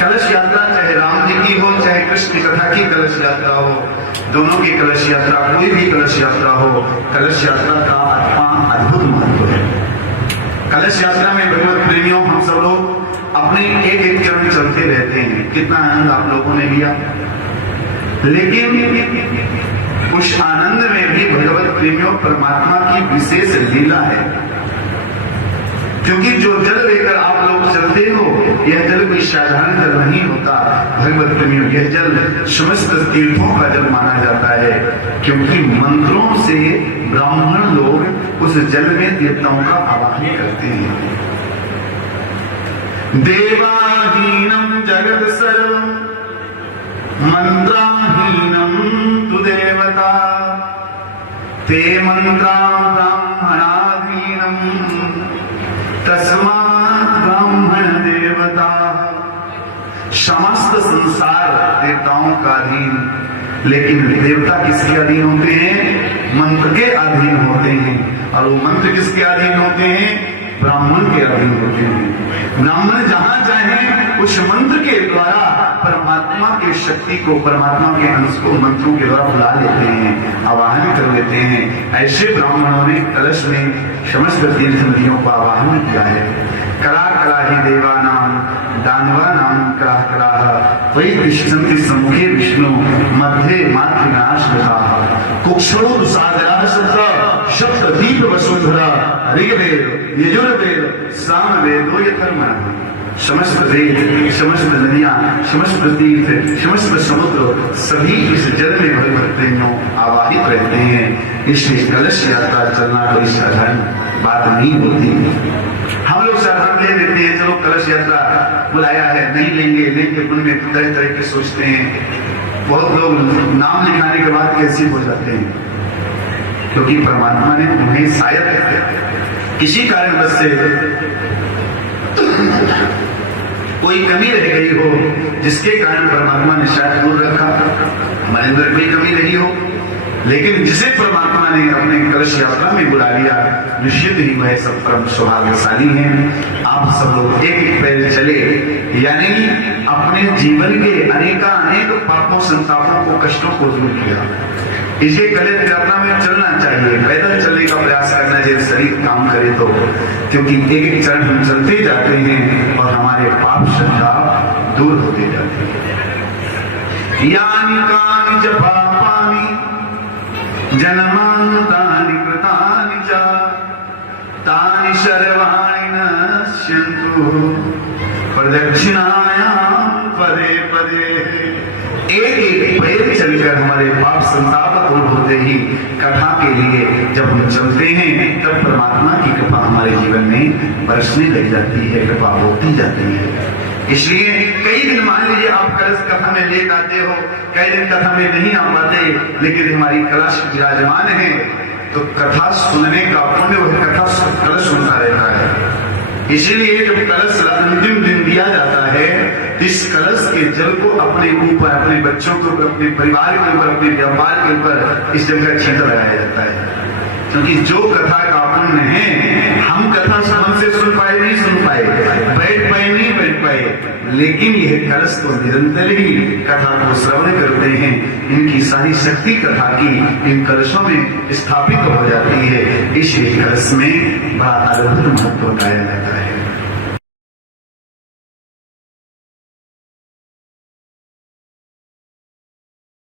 कलश यात्रा चाहे राम जी की हो चाहे कृष्ण कथा की कलश यात्रा हो, दोनों की कलश यात्रा, कोई भी कलश यात्रा हो, कलश यात्रा का आत्मा अद्भुत महत्व है। कलश यात्रा में भगवत प्रेमियों हम सब लोग अपने एक एक चरण चलते रहते हैं, कितना आनंद आप लोगों ने लिया, लेकिन उस आनंद में भी भगवत प्रेमियों परमात्मा की विशेष लीला है। क्योंकि जो जल लेकर आप लोग चलते हो, यह जल कोई साधारण जल नहीं होता भगवत प्रेमियों, यह जल समस्त तीर्थों का जल माना जाता है। क्योंकि मंत्रों से ब्राह्मण लोग उस जल में देवताओं का आवाहन करते हैं। देवाहीनम जगत सर्वम मंत्राहीनम तु देवता ते मंत्रा ब्राह्मणाधीनम तस्मात् ब्राह्मण देवता। समस्त संसार देवताओं का अधीन, लेकिन देवता किसके अधीन होते हैं? मंत्र के अधीन होते हैं। और वो मंत्र किसके अधीन होते हैं? ब्राह्मण के अधीन होते हैं। ब्राह्मण जहां चाहे उस मंत्र के द्वारा परमात्मा की शक्ति को, परमात्मा के अंश को मंत्रों के द्वारा बुला लेते हैं, आवाहन कर लेते हैं। ऐसे ब्राह्मणों ने कलश में समस्त तीर्थ नदियों का आवाहन किया है। कला कला ही देवानाम दानवा नाम कला कला वही तिष्ठन्ति सम्मुखे विष्णु मध्ये मातृनाश कुक्षरो सागरा सप्त दीप वसुंधरा ऋग्वेद यजुर्वेद सामवेदो यथर्मणः। समस्त वेद, समस्त नदियां, समस्त तीर्थ, समस्त समुद्र सभी इस जल में भगवत प्रेमियों आवाहित रहते हैं। इसलिए कलश यात्रा चलना कोई साधारण बात नहीं होती। हम लोग साधारण ले लेते हैं, चलो कलश यात्रा बुलाया है, नहीं लेंगे मन में तरह तरह के सोचते हैं। बहुत लोग नाम लिखाने के बाद कैसे हो जाते हैं, क्योंकि परमात्मा ने उन्हें शायद किसी कारणवश से कोई कमी रह गई हो, जिसके कारण परमात्मा ने शायद दूर रखा। हमारे अंदर कोई कमी रही हो, लेकिन जिसे परमात्मा ने अपने कलश यात्रा में बुला लिया, निश्चित ही वह सब परम सौभाग्यशाली हैं। आप सब लोग एक एक पैर चले, यानी अपने जीवन के अनेक पापों संतापों को, कष्टों को दूर किया। इसे कलश यात्रा में चलना चाहिए, पैदल चलने का प्रयास करना चाहिए, शरीर काम करे तो। क्योंकि एक एक चरण हम चलते जाते हैं और हमारे पाप संताप दूर होते जाते हैं। यानि कानि च पापानि जन्मान्तानि कृतानि च तानि सर्वाणि नश्यन्तु प्रदक्षिणायां पदे पदे। एक एक पैर चलकर हमारे पाप संताप दूर होते ही कथा के लिए जब हम चलते हैं, तब परमात्मा की कृपा हमारे जीवन में बरसने लग जाती है, कृपा होती जाती है। इसलिए कई दिन मान लीजिए आप कलश कथा में लेट आते हो, कई दिन कथा में नहीं आ पाते, लेकिन हमारी कलश विराजमान है, तो कथा सुनने का पुण्य वह कथा कलश सुनता रहता है। इसीलिए जब कलश अंतिम दिन दिया जाता है, इस कलश के जल को अपने ऊपर, अपने बच्चों के ऊपर, अपने परिवार के ऊपर, अपने व्यापार के ऊपर इस जल का छींटा लगाया जाता है। क्योंकि जो कथा का पुण्य है, हम कथा मन से सुन पाए नहीं सुन पाए, बैठ पाए नहीं बैठ पाए, लेकिन यह कलश तो निरंतर ही कथा को श्रवण करते हैं। इनकी सारी शक्ति कथा की इन कलशों में स्थापित हो जाती है। इस कलश में बड़ा अद्भुत महत्व बताया जाता है।